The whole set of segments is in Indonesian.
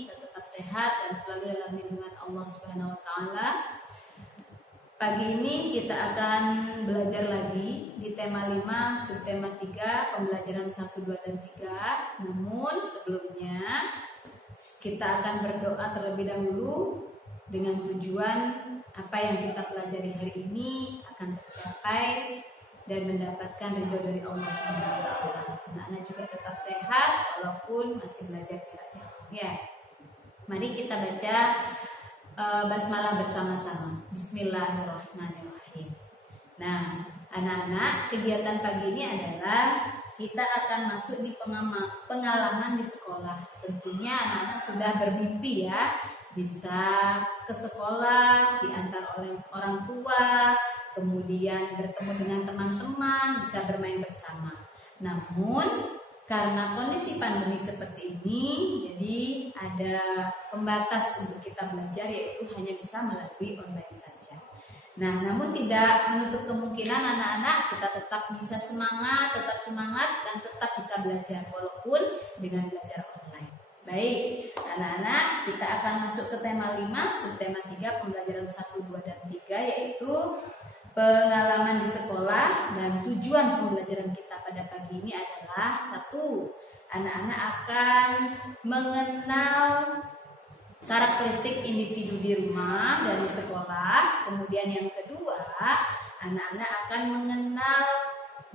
kita tetap sehat dan selalu dalam lindungan Allah Subhanahu wa taala. Pagi ini kita akan belajar lagi di tema 5, subtema 3, pembelajaran 1, 2, dan 3. Namun sebelumnya kita akan berdoa terlebih dahulu dengan tujuan apa yang kita pelajari hari ini akan tercapai dan mendapatkan ridho dari Allah Subhanahu wa taala. Anak-anak juga tetap sehat walaupun masih belajar jarak jauh ya. Mari kita baca basmalah bersama-sama. Bismillahirrahmanirrahim. Nah, anak-anak, kegiatan pagi ini adalah kita akan masuk di pengalaman di sekolah. Tentunya anak-anak sudah bermimpi ya, bisa ke sekolah, diantar oleh orang tua, kemudian bertemu dengan teman-teman, bisa bermain bersama. Namun karena kondisi pandemi seperti ini, jadi ada pembatas untuk kita belajar, yaitu hanya bisa melalui online saja. Nah, namun tidak menutup kemungkinan anak-anak kita tetap bisa tetap semangat dan tetap bisa belajar walaupun dengan belajar online. Baik, anak-anak, kita akan masuk ke tema 5, subtema 3, pembelajaran 1, 2, dan 3, yaitu pengalaman di sekolah. Dan tujuan pembelajaran kita pada pagi ini adalah 1, anak-anak akan mengenal karakteristik individu di rumah dari sekolah. Kemudian yang kedua, anak-anak akan mengenal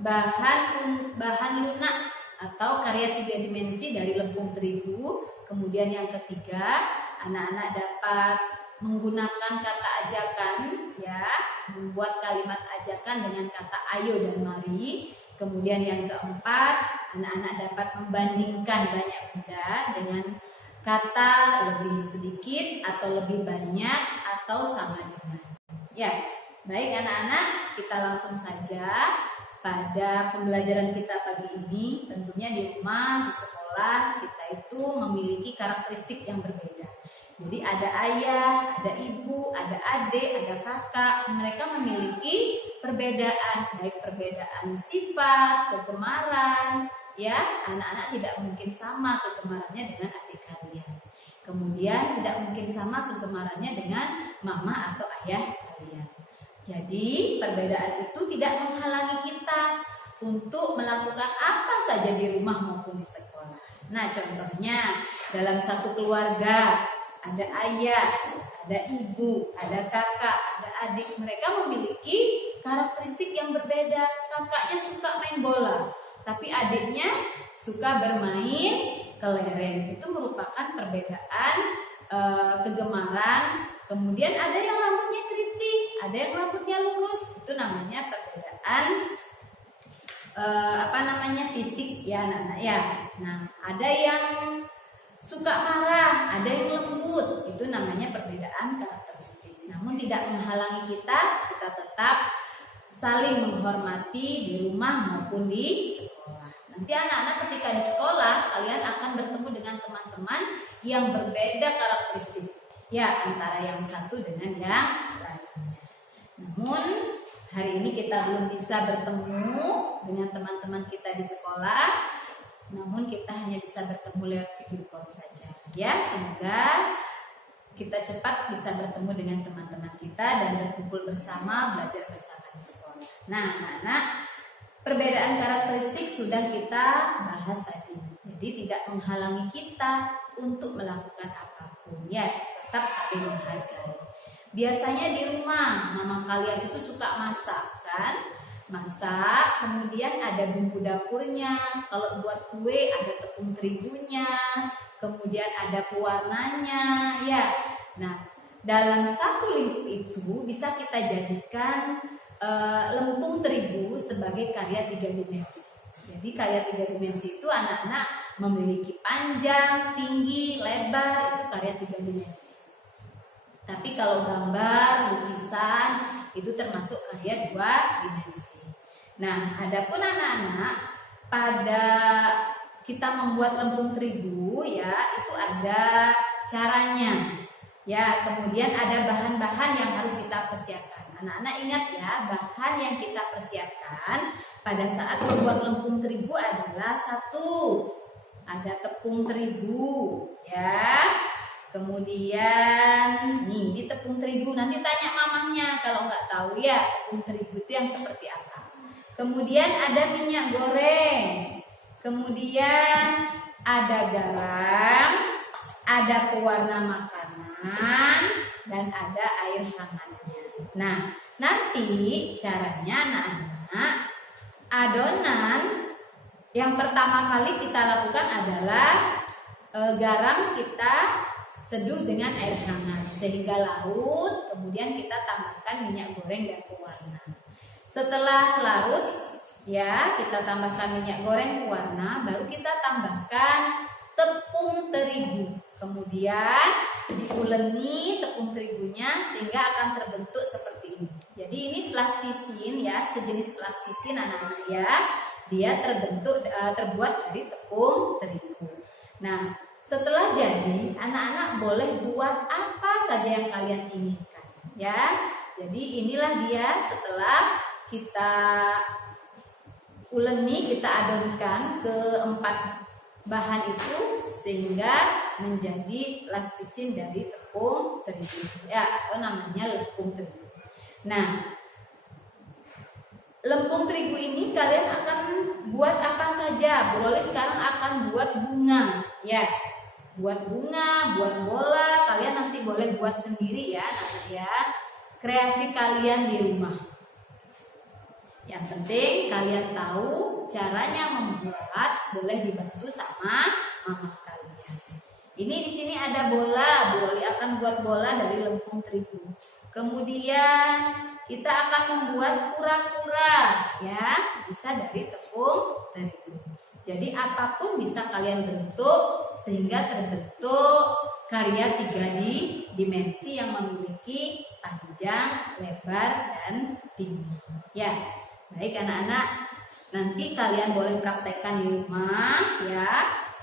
bahan lunak atau karya 3 dimensi dari lepung terigu. Kemudian yang ketiga, anak-anak dapat menggunakan kata ajakan ya, membuat kalimat ajakan dengan kata ayo dan mari. Kemudian yang keempat, anak-anak dapat membandingkan banyak benda dengan kata lebih sedikit atau lebih banyak atau sama dengan. Ya, baik anak-anak, kita langsung saja pada pembelajaran kita pagi ini. Tentunya di rumah, di sekolah, kita itu memiliki karakteristik yang berbeda. Jadi ada ayah, ada ibu, ada adik, ada kakak. Mereka memiliki perbedaan, baik perbedaan sifat, kegemaran. Ya, anak-anak tidak mungkin sama kegemarannya dengan adik kalian. Kemudian tidak mungkin sama kegemarannya dengan mama atau ayah kalian. Jadi perbedaan itu tidak menghalangi kita untuk melakukan apa saja di rumah maupun di sekolah. Nah, contohnya dalam satu keluarga ada ayah, ada ibu, ada kakak, ada adik. Mereka memiliki karakteristik yang berbeda. Kakaknya suka main bola, tapi adiknya suka bermain kelereng. Itu merupakan perbedaan kegemaran. Kemudian ada yang rambutnya keriting, ada yang rambutnya lurus. Itu namanya perbedaan fisik ya anak-anak ya. Nah, ada yang suka marah, ada yang lembut. Itu namanya perbedaan karakteristik. Namun tidak menghalangi kita tetap saling menghormati di rumah maupun di sekolah. Nanti anak-anak ketika di sekolah, kalian akan bertemu dengan teman-teman yang berbeda karakteristik. Ya, antara yang satu dengan yang lainnya. Namun hari ini kita belum bisa bertemu dengan teman-teman kita di sekolah. Namun kita hanya bisa bertemu lewat video call saja. Ya, semoga kita cepat bisa bertemu dengan teman-teman kita dan berkumpul bersama, belajar bersama di sekolah. Nah, anak-anak, perbedaan karakteristik sudah kita bahas tadi. Jadi tidak menghalangi kita untuk melakukan apapun. Ya, tetap saling menghargai. Biasanya di rumah, mama kalian itu suka masak kan? Masak, kemudian ada bumbu dapurnya. Kalau buat kue ada tepung terigunya, kemudian ada pewarnanya, ya. Nah, dalam satu lingkup itu bisa kita jadikan lempung terigu sebagai karya 3 dimensi. Jadi karya 3 dimensi itu anak-anak memiliki panjang, tinggi, lebar, itu karya 3 dimensi. Tapi kalau gambar, lukisan itu termasuk karya 2 dimensi. Nah, adapun anak-anak pada kita membuat lempung terigu ya, itu ada caranya. Ya, kemudian ada bahan-bahan yang harus kita persiapkan. Anak-anak ingat ya, bahan yang kita persiapkan pada saat membuat lempung terigu adalah 1, ada tepung terigu ya. Nanti tanya mamahnya kalau nggak tahu ya tepung terigu itu yang seperti apa. Kemudian ada minyak goreng, kemudian ada garam, ada pewarna makanan, dan ada air hangatnya. Nah, nanti caranya anak-anak, adonan yang pertama kali kita lakukan adalah garam kita seduh dengan air hangat sehingga larut, kemudian kita tambahkan minyak goreng dan pewarna. Setelah larut ya, kita tambahkan minyak goreng pewarna, baru kita tambahkan tepung terigu. Kemudian diuleni tepung terigunya sehingga akan terbentuk seperti ini. Jadi ini plastisin ya, sejenis plastisin anak-anak ya. Dia terbuat dari tepung terigu. Nah, setelah jadi, anak-anak boleh buat apa saja yang kalian inginkan ya. Jadi inilah dia setelah kita uleni, kita adonkan keempat bahan itu sehingga menjadi plastisin dari tepung terigu ya, atau namanya lempung terigu. Nah, lempung terigu ini kalian akan buat apa saja. Bu Loli sekarang akan buat bunga ya. Buat bunga, buat bola, kalian nanti boleh buat sendiri ya nanti ya. Kreasi kalian di rumah. Yang penting kalian tahu caranya membuat, boleh dibantu sama mama kalian. Ini di sini ada bola, Bu Loli akan buat bola dari lempung terigu. Kemudian kita akan membuat kura-kura ya, bisa dari tepung terigu. Jadi apapun bisa kalian bentuk sehingga terbentuk karya 3 dimensi yang memiliki panjang, lebar, dan tinggi. Ya, baik anak-anak, nanti kalian boleh praktekkan di rumah ya.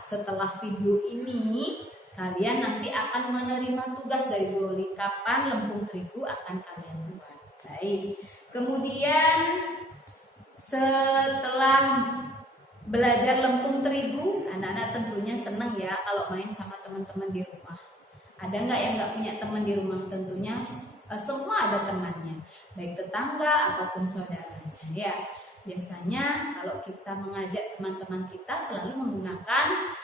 Setelah video ini, kalian nanti akan menerima tugas dari Bu Loli kapan lempung terigu akan kalian buat. Baik, kemudian setelah belajar lempung terigu, anak-anak tentunya senang ya kalau main sama teman-teman di rumah. Ada nggak yang nggak punya teman di rumah? Tentunya semua ada temannya, baik tetangga ataupun saudaranya ya. Biasanya kalau kita mengajak teman-teman kita selalu menggunakan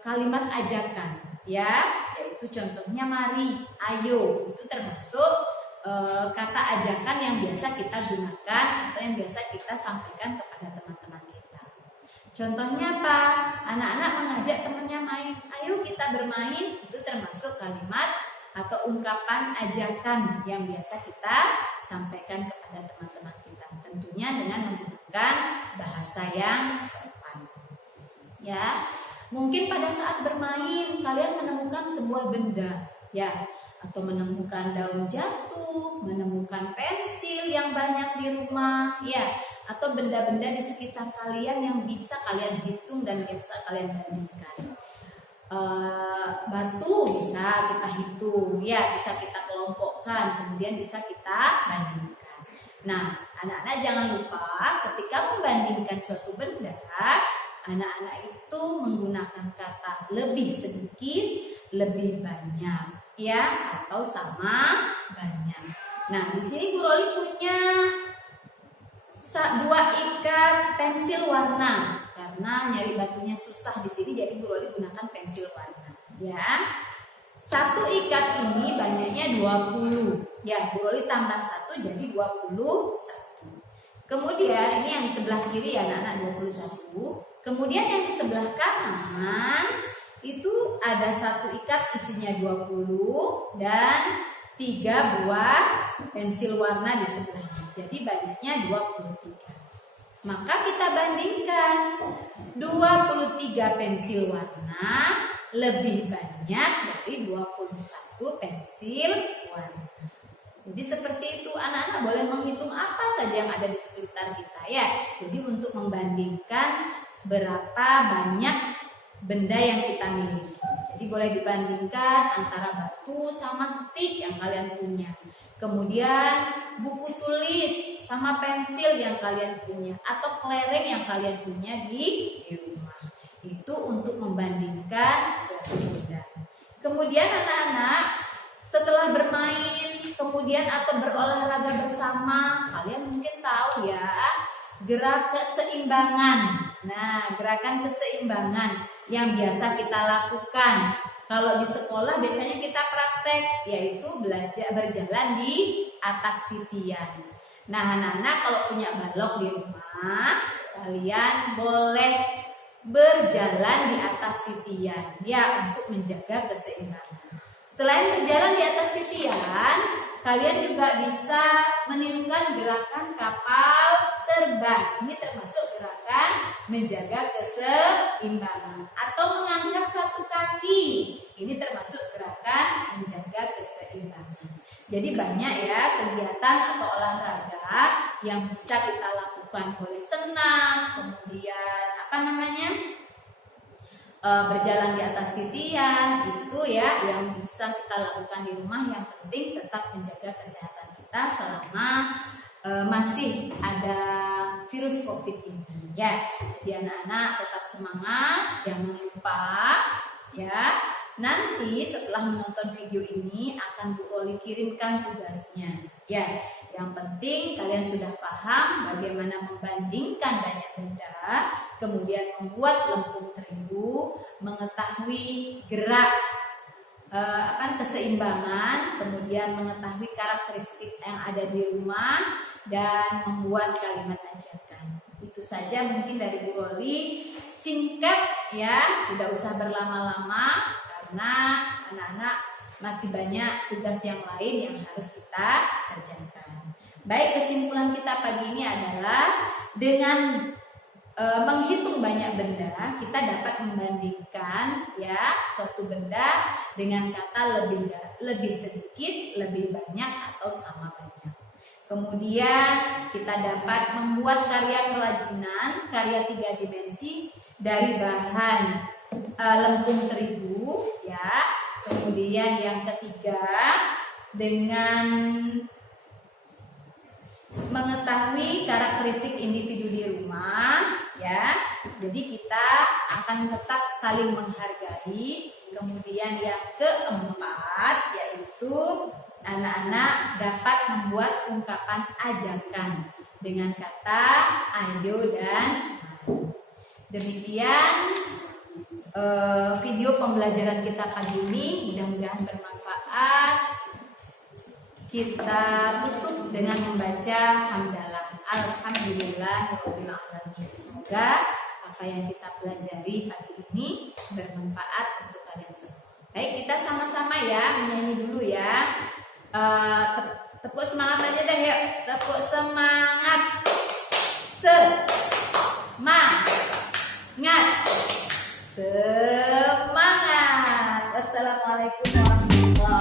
kalimat ajakan ya, yaitu contohnya mari, ayo, itu termasuk kata ajakan yang biasa kita gunakan atau yang biasa kita sampaikan kepada teman-teman kita. Contohnya apa? Anak-anak mengajak temannya main, ayo kita bermain, itu termasuk kalimat atau ungkapan ajakan yang biasa kita sampaikan kepada teman-teman kita. Tentunya dengan menggunakan bahasa yang sopan. Ya, mungkin pada saat bermain kalian menemukan sebuah benda, ya, atau menemukan daun jatuh, menemukan pensil yang banyak di rumah, ya, atau benda-benda di sekitar kalian yang bisa kalian hitung dan bisa kalian bandingkan. Batu bisa kita hitung, ya, bisa kita kelompokkan, kemudian bisa kita bandingkan. Nah, anak-anak jangan lupa ketika membandingkan suatu benda, anak-anak itu menggunakan kata lebih sedikit, lebih banyak, ya, atau sama banyak. Nah, di sini Bu Loli punya 2 ikat pensil warna karena nyari batunya susah di sini, jadi Bu Loli gunakan pensil warna. Ya, 1 ikat ini banyaknya 20. Ya, Bu Loli tambah 1 jadi 21. Kemudian ini yang di sebelah kiri ya anak-anak 21. Kemudian yang di sebelah kanan itu ada 1 ikat isinya 20 dan 3 buah pensil warna di sebelahnya. Jadi banyaknya 23. Maka kita bandingkan 23 pensil warna lebih banyak dari 21 pensil warna. Jadi seperti itu, anak-anak boleh menghitung apa saja yang ada di sekitar kita ya. Jadi untuk membandingkan berapa banyak benda yang kita miliki. Jadi boleh dibandingkan antara batu sama stik yang kalian punya. Kemudian buku tulis sama pensil yang kalian punya atau kelereng yang kalian punya di rumah. Itu untuk membandingkan suatu benda. Kemudian anak-anak setelah bermain kemudian atau berolahraga bersama, kalian mungkin tahu ya, gerak keseimbangan. Nah, gerakan keseimbangan yang biasa kita lakukan kalau di sekolah biasanya kita praktek, yaitu belajar berjalan di atas titian. Nah, anak-anak kalau punya balok di rumah, kalian boleh berjalan di atas titian ya, untuk menjaga keseimbangan. Selain berjalan di atas titian, kalian juga bisa menirukan gerakan kapal terbang. Ini termasuk gerakan menjaga keseimbangan. Atau mengangkat satu kaki. Ini termasuk gerakan menjaga keseimbangan. Jadi banyak ya kegiatan atau olahraga yang bisa kita lakukan, boleh senam, kemudian berjalan di atas titian, itu ya yang bisa kita lakukan di rumah. Yang penting tetap menjaga kesehatan kita selama masih ada virus COVID ini ya. Jadi anak-anak tetap semangat, jangan lupa ya. Nanti setelah menonton video ini akan Bu Oli kirimkan tugasnya ya. Yang penting kalian sudah paham bagaimana membandingkan banyak benda, kemudian membuat lempung terigu, mengetahui gerak keseimbangan, kemudian mengetahui karakteristik yang ada di rumah, dan membuat kalimat ajakan. Itu saja mungkin dari Bu Oli, singkat ya, tidak usah berlama-lama karena anak-anak masih banyak tugas yang lain yang harus kita kerjakan. Baik, kesimpulan kita pagi ini adalah dengan menghitung banyak benda, kita dapat membandingkan ya suatu benda dengan kata lebih sedikit, lebih banyak, atau sama banyak. Kemudian kita dapat membuat karya kerajinan, karya 3 dimensi dari bahan lempung terigu ya. Kemudian yang ketiga, dengan mengetahui karakteristik individu di rumah ya. Jadi kita akan tetap saling menghargai. Kemudian yang keempat, yaitu anak-anak dapat membuat ungkapan ajakan dengan kata ayo dan mari. Demikian video pembelajaran kita pagi ini, mudah-mudahan bermanfaat. Kita tutup dengan membaca hamdalah. Alhamdulillahirabbil alamin. Semoga apa yang kita pelajari pagi ini bermanfaat untuk kalian semua. Baik, kita sama-sama ya menyanyi dulu ya. Tepuk semangat aja deh, yuk. Tepuk semangat. Semangat. Wassalamualaikum warahmatullahi wabarakatuh.